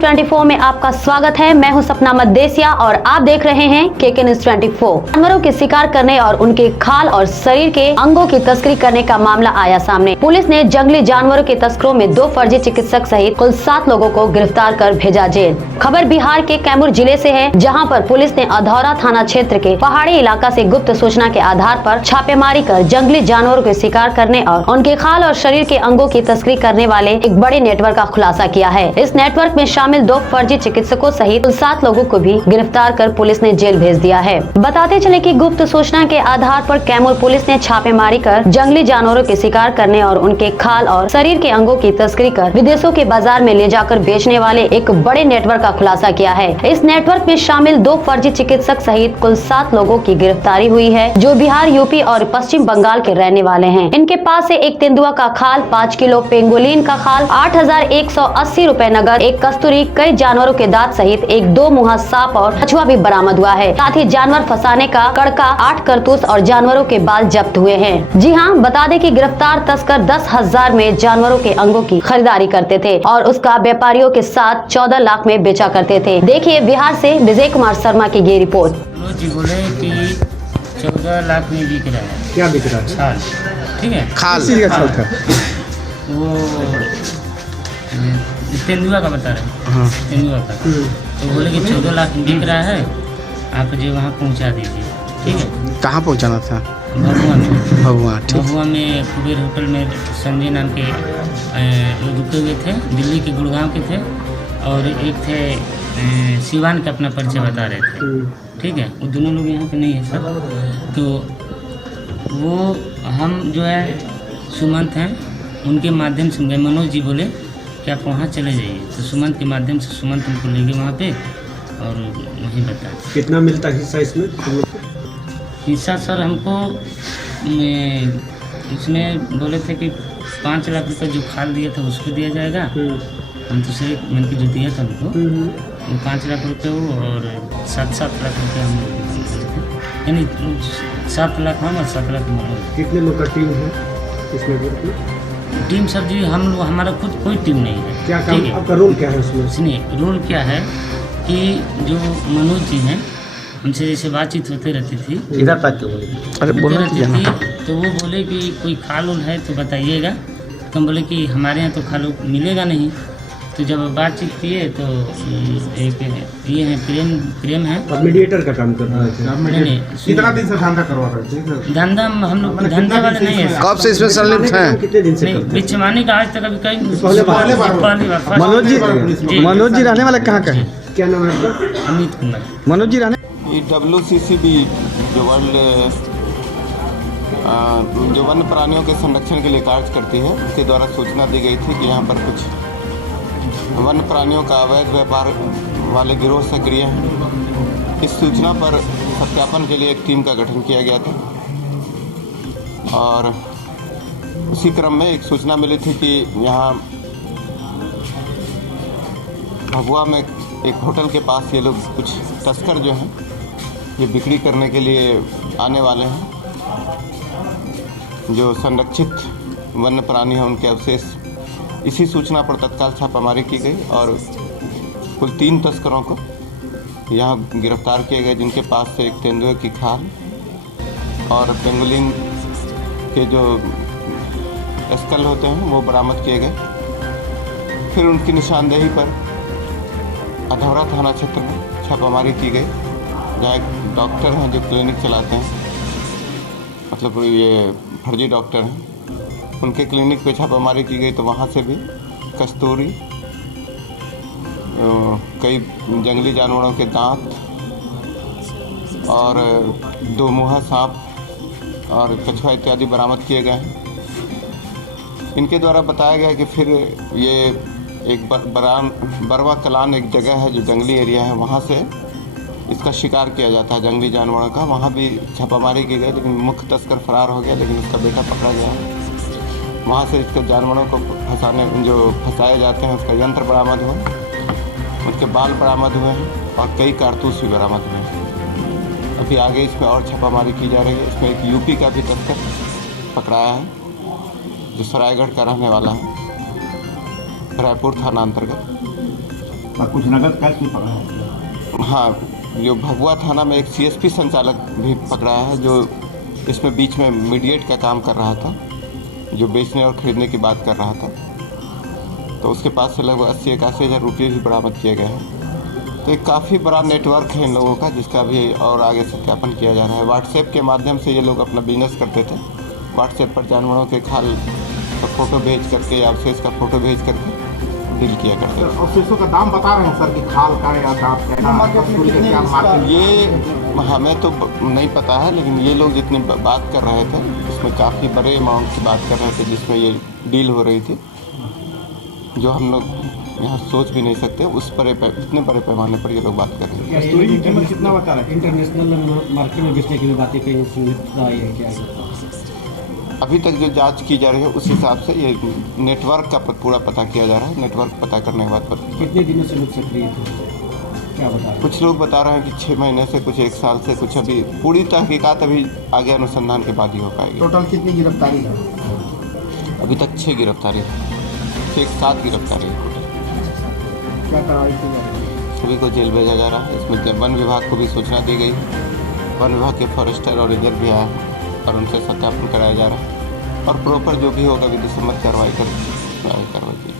News 24 में आपका स्वागत है। मैं हूं सपना मदेसिया और आप देख रहे हैं KK News 24। जानवरों के शिकार करने और उनके खाल और शरीर के अंगों की तस्करी करने का मामला आया सामने। पुलिस ने जंगली जानवरों के तस्करों में 2 फर्जी चिकित्सक सहित कुल 7 लोगों को गिरफ्तार कर भेजा जेल। खबर बिहार के कैमूर जिले से है, जहां पर पुलिस ने अधौरा थाना क्षेत्र के पहाड़ी इलाका से गुप्त सूचना के आधार पर छापेमारी कर जंगली जानवरों के शिकार करने और उनके खाल और शरीर के अंगों की तस्करी करने वाले एक बड़े नेटवर्क का खुलासा किया है। इस नेटवर्क में शामिल 2 फर्जी चिकित्सकों सहित 7 लोगों को भी गिरफ्तार कर पुलिस ने जेल भेज दिया है। बताते चले कि गुप्त सूचना के आधार पर कैमूर पुलिस ने छापेमारी कर जंगली जानवरों के शिकार करने और उनके खाल और शरीर के अंगों की तस्करी कर विदेशों के बाजार में ले जाकर बेचने वाले एक बड़े नेटवर्क का खुलासा किया है। इस नेटवर्क में शामिल 2 फर्जी चिकित्सक सहित कुल 7 लोगों की गिरफ्तारी हुई है, जो बिहार, यूपी और पश्चिम बंगाल के रहने वाले हैं। इनके पास से एक तेंदुआ का खाल, 5 किलो पेंगोलिन का खाल, 8,180 रुपए नगद, एक कस्तूरी, कई जानवरों के दांत सहित एक 2 मुहा सांप और कछुआ भी बरामद हुआ है। साथ ही जानवर फंसाने का कड़का, 8 कारतूस और जानवरों के बाल जब्त हुए हैं। जी हाँ, बता दें कि गिरफ्तार तस्कर 10,000 में जानवरों के अंगों की खरीदारी करते थे और उसका व्यापारियों के साथ 14 लाख में बेचा करते थे। देखिए बिहार से विजय कुमार शर्मा की ये रिपोर्ट। जी बोले कि 14 लाख में बिक रहा है। क्या बिक रहा है? खाल, ठीक है, खाल किसी का खाल था? वो तेंदुआ का बता रहे। हाँ। तेंदुआ का तो बोले कि 14 लाख में बिक रहा है, आप जो वहाँ पहुँचा दीजिए। ठीक है, कहाँ पहुँचाना था? भभुआ में। भभुआ, ठीक। भभुआ में कुबेर होटल में संजय नाम के रुके हुए थे, दिल्ली के गुड़गांव के थे, और एक थे सिवान का अपना परिचय बता रहे थे। ठीक है, वो दोनों लोग यहाँ पे नहीं है सर। तो वो हम जो है सुमंत हैं, उनके माध्यम से गए। मनोज जी बोले कि आप वहाँ चले जाइए, तो सुमंत के माध्यम से सुमंत उनको ले गए वहाँ पे और वहीं बताया। कितना मिलता हिस्सा इसमें? हिस्सा सर हमको उसमें बोले थे कि 5 लाख रुपए जो खाल दिया था उसको दिया जाएगा। हम तो सिर्फ मैंने जो दिया था उनको वो 5 लाख रुपए हो और 7 लाख रुपए हम लोग, यानी 7 लाख हम और 7 लाख हम। कितने लोग का टीम है इस नेटवर्क में? टीम सर जी हम लोग, हमारा खुद कोई टीम नहीं है। क्या काम, आपका रोल क्या है उसमें? सुनिए, रोल क्या है कि जो मनोज जी हैं उनसे जैसे बातचीत होते रहती थी, इधर तक के बोले। अरे बोलो तो वो बोले कि कोई खाल उल है तो बताइएगा। तो हम बोले कि हमारे यहाँ तो खाल मिलेगा नहीं। तो जब बातचीत किए तो एक ये है प्रेम है। अब मीडिएटर का काम कर रहा है। कितना दिन से धंधा करवा रहे थे? धंधा हम लोग धंधे वाले नहीं है। कब से इसमें संलिप्त हैं? कितने दिन से? नहीं, बिछवानी का आज तक अभी कहीं पहले बार। मनोज जी रहने वाले कहाँ का है? क्या नाम है आपका? अमित कुमार। मनोज जी रहने WCCB जो जो वन्य प्राणियों के संरक्षण के लिए कार्य करती है, उसके द्वारा सूचना दी गई थी कि यहाँ पर कुछ वन्य प्राणियों का अवैध व्यापार वाले गिरोह सक्रिय हैं। इस सूचना पर सत्यापन के लिए एक टीम का गठन किया गया था और उसी क्रम में एक सूचना मिली थी कि यहाँ भभुआ में एक होटल के पास ये लोग कुछ तस्कर जो हैं ये बिक्री करने के लिए आने वाले हैं। जो संरक्षित वन्य प्राणी हैं उनके अवशेष, इसी सूचना पर तत्काल छापामारी की गई और कुल 3 तस्करों को यहाँ गिरफ्तार किए गए, जिनके पास से एक तेंदुए की खाल और पेंगोलिन के जो स्कल होते हैं वो बरामद किए गए। फिर उनकी निशानदेही पर अधौरा थाना क्षेत्र में छापामारी की गई, जहाँ एक डॉक्टर हैं जो क्लिनिक चलाते हैं, मतलब ये फर्जी डॉक्टर हैं, उनके क्लिनिक पे छापामारी की गई। तो वहाँ से भी कस्तूरी, कई जंगली जानवरों के दांत और 2 मुहा सांप और कछुआ इत्यादि बरामद किए गए हैं। इनके द्वारा बताया गया कि फिर ये एक बरवा कलान एक जगह है जो जंगली एरिया है, वहाँ से इसका शिकार किया जाता है जंगली जानवरों का। वहाँ भी छापामारी की गई, लेकिन मुख्य तस्कर फरार हो गया, लेकिन उसका बेटा पकड़ा गया। वहाँ से इसके जानवरों को फंसाए जाते हैं उसका यंत्र बरामद हुआ, उनके बाल बरामद हुए हैं और कई कारतूस भी बरामद हुए हैं। अभी आगे इसमें और छापामारी की जा रही है। इसमें एक यूपी का भी तस्कर पकड़ाया है जो सरायगढ़ का रहने वाला है, रायपुर थाना अंतर्गत। और कुछ नगद कैश भी पकड़ा है। हाँ, जो भभुआ थाना में एक सीएसपी संचालक भी पकड़ा है, जो इसमें बीच में मीडिएट का काम कर रहा था, जो बेचने और खरीदने की बात कर रहा था। तो उसके पास से लगभग 80-81 हज़ार रुपये भी बरामद किए गए हैं। तो एक काफ़ी बड़ा नेटवर्क है इन लोगों का, जिसका भी और आगे सत्यापन किया जा रहा है। व्हाट्सएप के माध्यम से ये लोग अपना बिजनेस करते थे। व्हाट्सएप पर जानवरों के खाल का फ़ोटो भेज करके या अवशेष का फ़ोटो भेज करके डील किया करते थे। अवशेषों का दाम बता रहे हैं सर कि खाल का या दांत का, ये हमें तो नहीं पता है, लेकिन ये लोग जितनी बात कर रहे थे इसमें काफ़ी बड़े अमाउंट की बात कर रहे थे, जिसमें ये डील हो रही थी, जो हम लोग यहाँ सोच भी नहीं सकते। उस पर इतने बड़े पैमाने पर ये लोग बात कर रहे हैं। स्टोरी की कीमत कितना बता रहे हैं? इंटरनेशनल मार्केट में बेचने की भी बातें कहीं संलिप्तता आई है क्या? अभी तक जो जांच की जा रही है उस हिसाब से ये नेटवर्क का पूरा पता किया जा रहा है। नेटवर्क पता करने के बाद कितने दिनों से लोग सक्रिय थे, क्या बता रहे हैं? कुछ लोग बता रहे हैं कि 6 महीने से, कुछ 1 साल से, कुछ अभी पूरी तहकीकात अभी आगे अनुसंधान के बाद ही हो पाएगी। टोटल कितनी गिरफ्तारी है? अभी तक 6 गिरफ्तारी, 7 गिरफ्तारी है। क्या कार्रवाई की जा रही है? सभी को जेल भेजा जा रहा है। इसमें वन विभाग को भी सूचना दी गई। वन विभाग के फॉरेस्टर और रेंजर भी आए हैं और उनसे सत्यापन कराया जा रहा है, और प्रॉपर जो भी होगा विधि सम्मत कार्रवाई कार्रवाई की।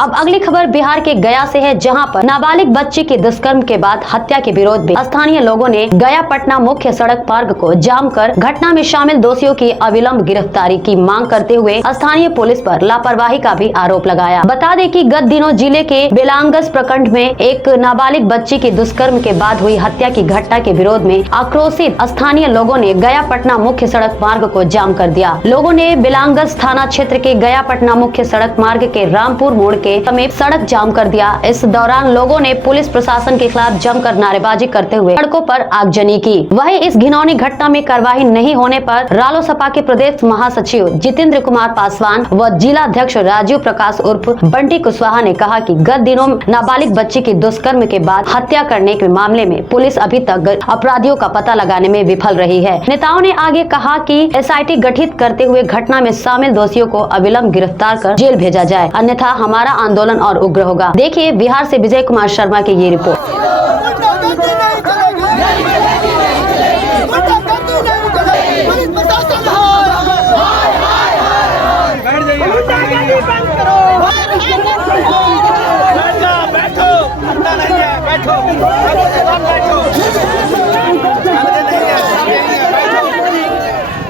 अब अगली खबर बिहार के गया से है, जहां पर नाबालिग बच्ची की दुष्कर्म के बाद हत्या के विरोध में स्थानीय लोगों ने गया पटना मुख्य सड़क मार्ग को जाम कर घटना में शामिल दोषियों की अविलंब गिरफ्तारी की मांग करते हुए स्थानीय पुलिस पर लापरवाही का भी आरोप लगाया। बता दें कि गत दिनों जिले के बेलांगस प्रखंड में एक नाबालिग बच्ची की दुष्कर्म के बाद हुई हत्या की घटना के विरोध में आक्रोशित स्थानीय लोगों ने गया पटना मुख्य सड़क मार्ग को जाम कर दिया। लोगों ने बेलांगस थाना क्षेत्र के गया पटना मुख्य सड़क मार्ग के रामपुर मोड़ के समीप सड़क जाम कर दिया। इस दौरान लोगों ने पुलिस प्रशासन के खिलाफ जमकर नारेबाजी करते हुए सड़कों पर आगजनी की। वहीं इस घिनौनी घटना में कार्रवाई नहीं होने पर रालोसपा के प्रदेश महासचिव जितेंद्र कुमार पासवान व जिला अध्यक्ष राजीव प्रकाश उर्फ बंटी कुशवाहा ने कहा कि गत दिनों नाबालिग बच्ची की दुष्कर्म के बाद हत्या करने के मामले में पुलिस अभी तक अपराधियों का पता लगाने में विफल रही है। नेताओं ने आगे कहा कि SIT गठित करते हुए घटना में शामिल दोषियों को अविलंब गिरफ्तार कर जेल भेजा जाए, अन्यथा हमारा आंदोलन और उग्र होगा। देखिए बिहार से विजय कुमार शर्मा की ये रिपोर्ट।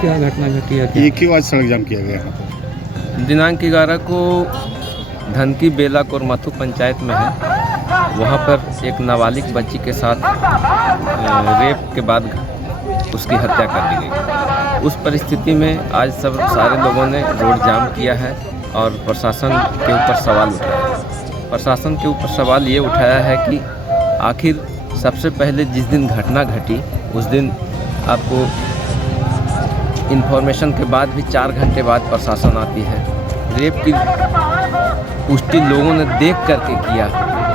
क्या घटना घटी है? ये क्यों आज सड़क जाम किया गया? दिनांक 11 को धनकी बेलाक और मथु पंचायत में है, वहाँ पर एक नाबालिग बच्ची के साथ रेप के बाद उसकी हत्या कर दी गई। उस परिस्थिति में आज सारे लोगों ने रोड जाम किया है और प्रशासन के ऊपर सवाल उठाया। प्रशासन के ऊपर सवाल ये उठाया है कि आखिर सबसे पहले जिस दिन घटना घटी उस दिन आपको इन्फॉर्मेशन के बाद भी 4 घंटे बाद प्रशासन आती है। रेप की पुष्टि लोगों ने देख करके किया,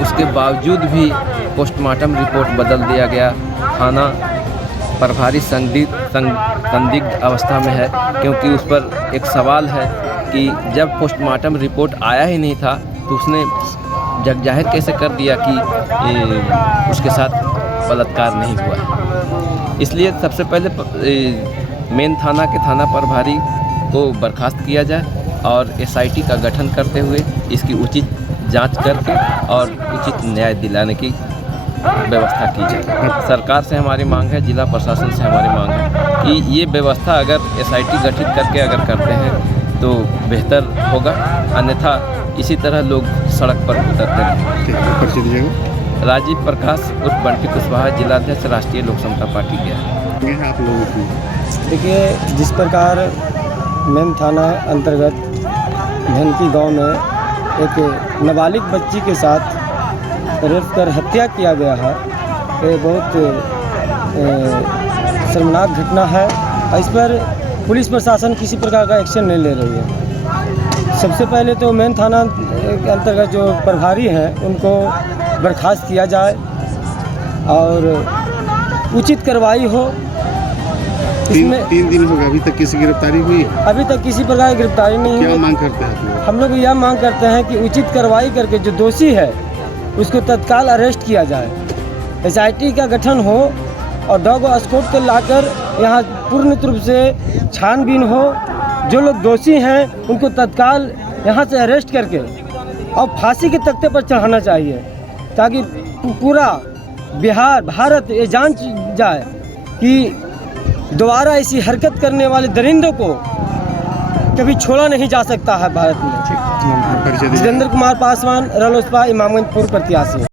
उसके बावजूद भी पोस्टमार्टम रिपोर्ट बदल दिया गया। थाना प्रभारी संदिग्ध अवस्था में है, क्योंकि उस पर एक सवाल है कि जब पोस्टमार्टम रिपोर्ट आया ही नहीं था तो उसने जग जाहिर कैसे कर दिया कि उसके साथ बलात्कार नहीं हुआ है। इसलिए सबसे पहले मेन थाना के थाना प्रभारी को बर्खास्त किया जाए और SIT का गठन करते हुए इसकी उचित जांच करके और उचित न्याय दिलाने की व्यवस्था की जाए। सरकार से हमारी मांग है, जिला प्रशासन से हमारी मांग है कि ये व्यवस्था अगर SIT गठित करके अगर करते हैं तो बेहतर होगा, अन्यथा इसी तरह लोग सड़क पर उतरते रहेंगे। राजीव प्रकाश उर्फ बंटी कुशवाहा, जिलाध्यक्ष राष्ट्रीय लोक समता पार्टी गया। आप लोगों की देखिए, जिस प्रकार मेन थाना अंतर्गत धनकी गांव में एक नाबालिग बच्ची के साथ रेप कर हत्या किया गया है, ये बहुत शर्मनाक घटना है। इस पर पुलिस प्रशासन किसी प्रकार का एक्शन नहीं ले रही है। सबसे पहले तो मेन थाना के अंतर्गत जो प्रभारी हैं उनको बर्खास्त किया जाए और उचित कार्रवाई हो। इसमें 3 दिन हो गए, अभी तक किसी गिरफ्तारी हुई? अभी तक किसी प्रकार की गिरफ्तारी नहीं क्या हुई। मांग करते हैं आप लोग? हम लोग यह मांग करते हैं कि उचित कार्रवाई करके जो दोषी है उसको तत्काल अरेस्ट किया जाए, SIT का गठन हो और डॉग स्क्वाड को लाकर यहाँ पूर्ण रूप से छानबीन हो। जो लोग दोषी हैं उनको तत्काल यहाँ से अरेस्ट करके और फांसी के तख्ते पर चढ़ाना चाहिए, ताकि पूरा बिहार भारत ये जान जाए कि दोबारा ऐसी हरकत करने वाले दरिंदों को कभी छोड़ा नहीं जा सकता है भारत में। जितेंद्र कुमार पासवान, रालोसपा, इमामगंज पूर्व प्रत्याशी।